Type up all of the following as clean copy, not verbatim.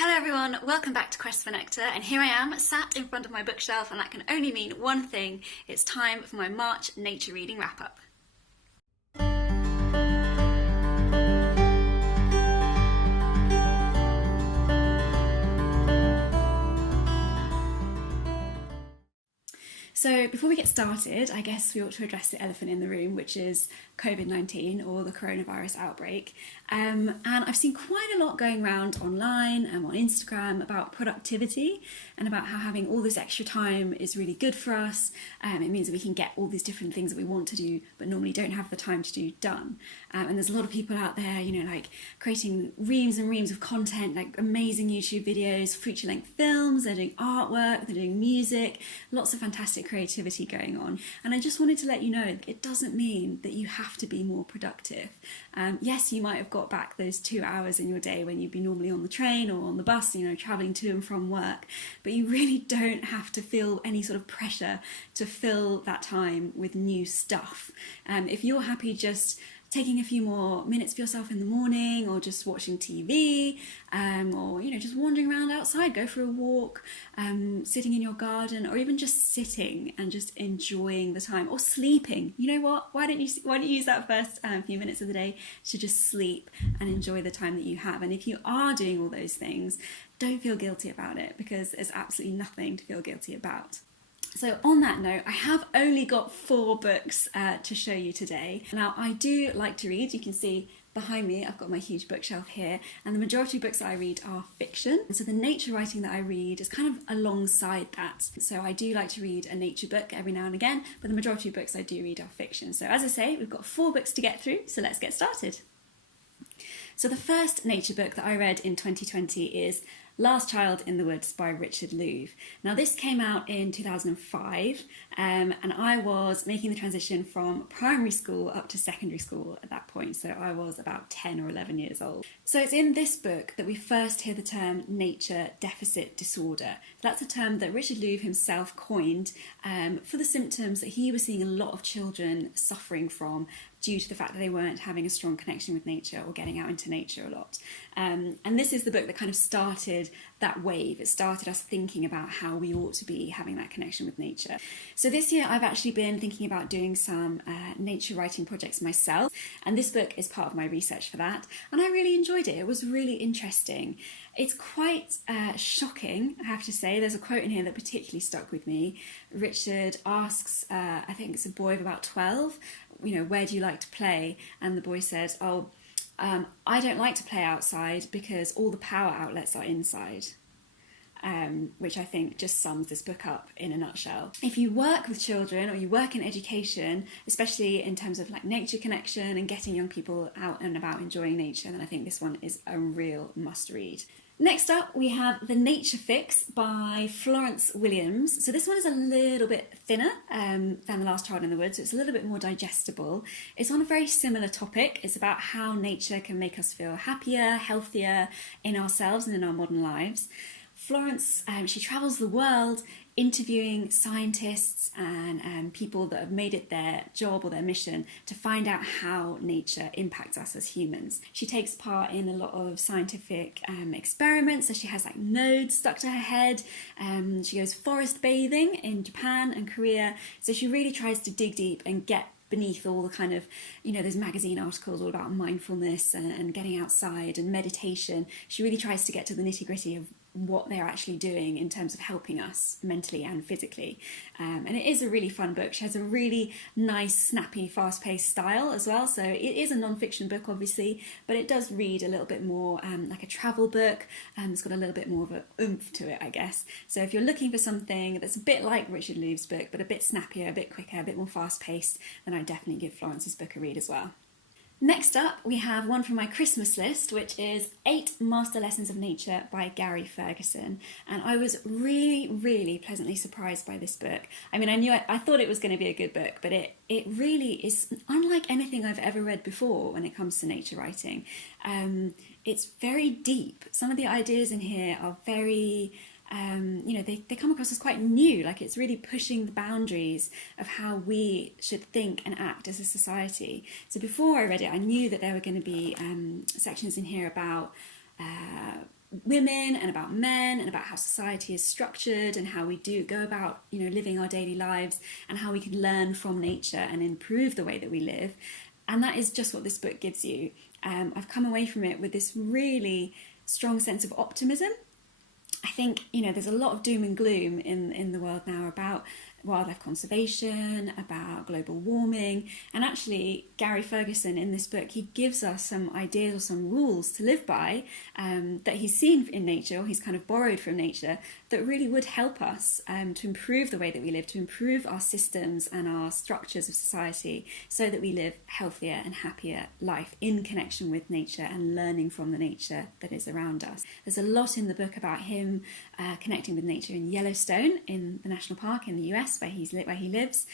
Hello everyone, welcome back to Quest for Nectar, and here I am sat in front of my bookshelf, and that can only mean one thing: it's time for my March nature reading wrap up. So before we get started, I guess we ought to address the elephant in the room, which is COVID-19 or the coronavirus outbreak. And I've seen quite a lot going around online and on Instagram about productivity and about how having all this extra time is really good for us. It means that we can get all these different things that we want to do but normally don't have the time to do done. And there's a lot of people out there, like creating reams and reams of content, like amazing YouTube videos, feature-length films, they're doing artwork, they're doing music, lots of fantastic creativity going on. And I just wanted to let you know it doesn't mean that you have to be more productive. Yes, you might have got back those 2 hours in your day when you'd be normally on the train or on the bus, traveling to and from work, but you really don't have to feel any sort of pressure to fill that time with new stuff. If you're happy just taking a few more minutes for yourself in the morning, or just watching TV, or just wandering around outside, go for a walk, sitting in your garden, or even just sitting and just enjoying the time, or sleeping. You know what? Why don't you use that first few minutes of the day to just sleep and enjoy the time that you have? And if you are doing all those things, don't feel guilty about it, because there's absolutely nothing to feel guilty about. So on that note, I have only got 4 books to show you today. Now, I do like to read. You can see behind me, I've got my huge bookshelf here, and the majority of books that I read are fiction. So the nature writing that I read is kind of alongside that. So I do like to read a nature book every now and again, but the majority of books I do read are fiction. So as I say, we've got 4 books to get through, so let's get started. So the first nature book that I read in 2020 is Last Child in the Woods by Richard Louv. Now this came out in 2005, and I was making the transition from primary school up to secondary school at that point, so I was about 10 or 11 years old. So it's in this book that we first hear the term nature deficit disorder. That's a term that Richard Louv himself coined for the symptoms that he was seeing a lot of children suffering from due to the fact that they weren't having a strong connection with nature or getting out into nature a lot. And this is the book that kind of started that wave. It started us thinking about how we ought to be having that connection with nature. So this year I've actually been thinking about doing some nature writing projects myself, and this book is part of my research for that, and I really enjoyed it. It was really interesting. It's quite shocking, I have to say. There's a quote in here that particularly stuck with me. Richard asks, I think it's a boy of about 12, where do you like to play? And the boy says, I don't like to play outside because all the power outlets are inside. Which I think just sums this book up in a nutshell. If you work with children or you work in education, especially in terms of like nature connection and getting young people out and about enjoying nature, then I think this one is a real must read. Next up, we have The Nature Fix by Florence Williams. So this one is a little bit thinner than The Last Child in the Woods, so it's a little bit more digestible. It's on a very similar topic. It's about how nature can make us feel happier, healthier in ourselves and in our modern lives. Florence, she travels the world interviewing scientists and people that have made it their job or their mission to find out how nature impacts us as humans. She takes part in a lot of scientific experiments, so she has like nodes stuck to her head. She goes forest bathing in Japan and Korea, so she really tries to dig deep and get beneath all the kind of, those magazine articles all about mindfulness and getting outside and meditation. She really tries to get to the nitty-gritty of what they're actually doing in terms of helping us mentally and physically. And it is a really fun book. She has a really nice, snappy, fast-paced style as well. So it is a non-fiction book, obviously, but it does read a little bit more like a travel book. It's got a little bit more of an oomph to it, I guess. So if you're looking for something that's a bit like Richard Louv's book, but a bit snappier, a bit quicker, a bit more fast-paced, then I'd definitely give Florence's book a read as well. Next up, we have one from my Christmas list, which is 8 Master Lessons of Nature by Gary Ferguson. And I was really, really pleasantly surprised by this book. I mean, I thought it was going to be a good book, but it really is unlike anything I've ever read before when it comes to nature writing. It's very deep. Some of the ideas in here are very they come across as quite new, like it's really pushing the boundaries of how we should think and act as a society. So before I read it, I knew that there were going to be sections in here about women and about men and about how society is structured and how we do go about, living our daily lives, and how we can learn from nature and improve the way that we live. And that is just what this book gives you. I've come away from it with this really strong sense of optimism. I think, there's a lot of doom and gloom in the world now about wildlife conservation, about global warming. And actually, Gary Ferguson in this book, he gives us some ideas or some rules to live by that he's seen in nature, or he's kind of borrowed from nature, that really would help us to improve the way that we live, to improve our systems and our structures of society, so that we live healthier and happier life in connection with nature and learning from the nature that is around us. There's a lot in the book about him connecting with nature in Yellowstone, in the national park in the US, where he lives.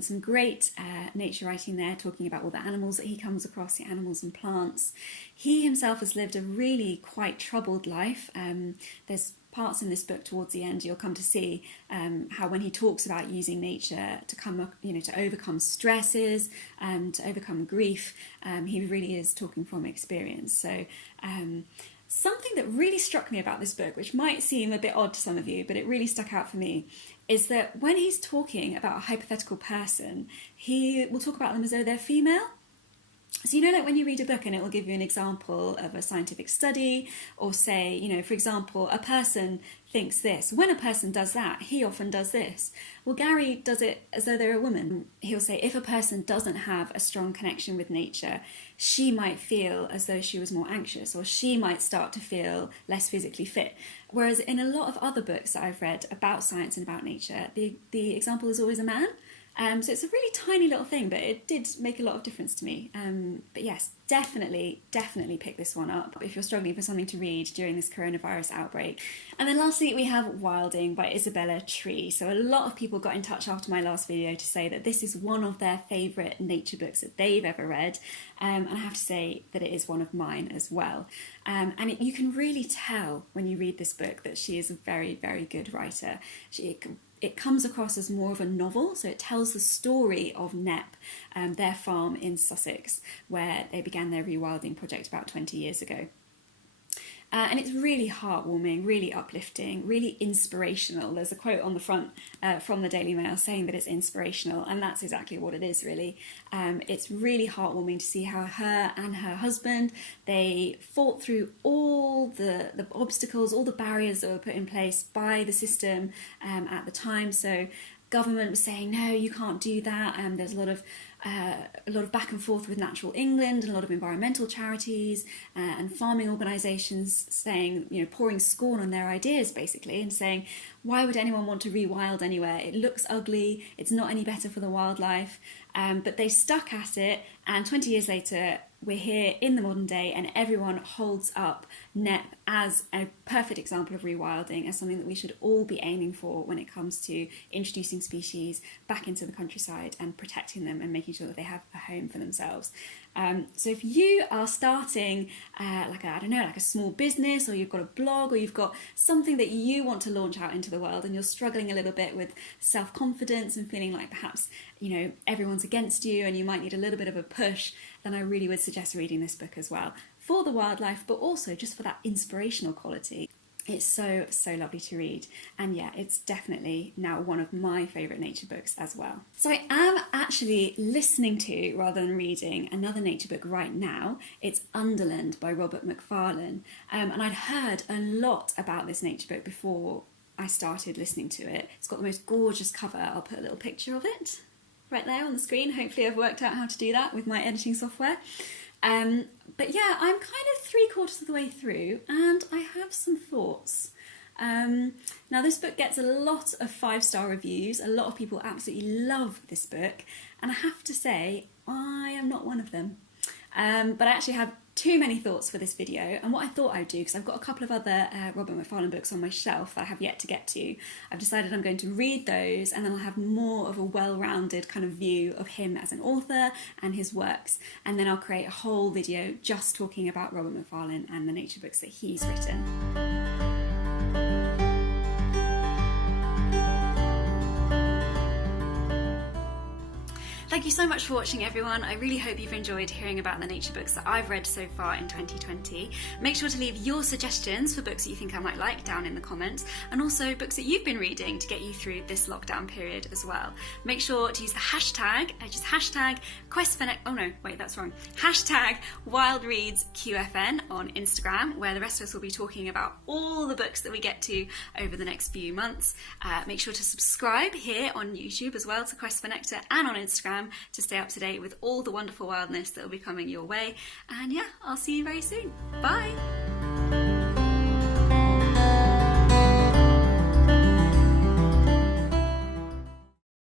Some great nature writing there, talking about all the animals that he comes across, the animals and plants. He himself has lived a really quite troubled life. There's parts in this book towards the end you'll come to see how when he talks about using nature to to overcome stresses and to overcome grief, he really is talking from experience. So something that really struck me about this book, which might seem a bit odd to some of you, but it really stuck out for me, is that when he's talking about a hypothetical person, he will talk about them as though they're female. So, like when you read a book and it will give you an example of a scientific study, or say, for example, a person thinks this. When a person does that, he often does this. Well, Gary does it as though they're a woman. He'll say if a person doesn't have a strong connection with nature, she might feel as though she was more anxious, or she might start to feel less physically fit. Whereas in a lot of other books that I've read about science and about nature, the example is always a man. So it's a really tiny little thing, but it did make a lot of difference to me. But yes, definitely pick this one up if you're struggling for something to read during this coronavirus outbreak. And then lastly, we have Wilding by Isabella Tree. So a lot of people got in touch after my last video to say that this is one of their favourite nature books that they've ever read. And I have to say that it is one of mine as well. You can really tell when you read this book that she is a very, very good writer. It comes across as more of a novel, so it tells the story of Knepp, their farm in Sussex, where they began their rewilding project about 20 years ago. And it's really heartwarming, really uplifting, really inspirational. There's a quote on the front from the Daily Mail saying that it's inspirational, and that's exactly what it is, really. It's really heartwarming to see how her and her husband, they fought through all the obstacles, all the barriers that were put in place by the system at the time. So government was saying, no, you can't do that. There's a lot of back and forth with Natural England and a lot of environmental charities and farming organisations saying, pouring scorn on their ideas basically, and saying, why would anyone want to rewild anywhere? It looks ugly, it's not any better for the wildlife. But they stuck at it, and 20 years later, we're here in the modern day, and everyone holds up Knepp as a perfect example of rewilding, as something that we should all be aiming for when it comes to introducing species back into the countryside and protecting them and making sure that they have a home for themselves. So if you are starting like a small business, or you've got a blog, or you've got something that you want to launch out into the world, and you're struggling a little bit with self-confidence and feeling like perhaps everyone's against you and you might need a little bit of a push, then I really would suggest reading this book as well, for the wildlife, but also just for that inspirational quality. It's so lovely to read, and yeah, it's definitely now one of my favourite nature books as well. So I am actually listening to, rather than reading, another nature book right now. It's Underland by Robert Macfarlane, and I'd heard a lot about this nature book before I started listening to it. It's got the most gorgeous cover. I'll put a little picture of it right there on the screen. Hopefully I've worked out how to do that with my editing software. But yeah, I'm kind of 3/4 of the way through, and I have some thoughts. Now this book gets a lot of 5-star reviews. A lot of people absolutely love this book, and I have to say I am not one of them. But I actually have too many thoughts for this video, and what I thought I'd do, because I've got a couple of other Robert Macfarlane books on my shelf that I have yet to get to, I've decided I'm going to read those, and then I'll have more of a well-rounded kind of view of him as an author and his works, and then I'll create a whole video just talking about Robert Macfarlane and the nature books that he's written. Thank you so much for watching, everyone. I really hope you've enjoyed hearing about the nature books that I've read so far in 2020. Make sure to leave your suggestions for books that you think I might like down in the comments, and also books that you've been reading to get you through this lockdown period as well. Make sure to use the hashtag, just hashtag Quest for oh no, wait, that's wrong. Hashtag WildReadsQFN on Instagram, where the rest of us will be talking about all the books that we get to over the next few months. Make sure to subscribe here on YouTube as well to Quest for Nectar, and on Instagram to stay up to date with all the wonderful wildness that will be coming your way. And yeah, I'll see you very soon. Bye!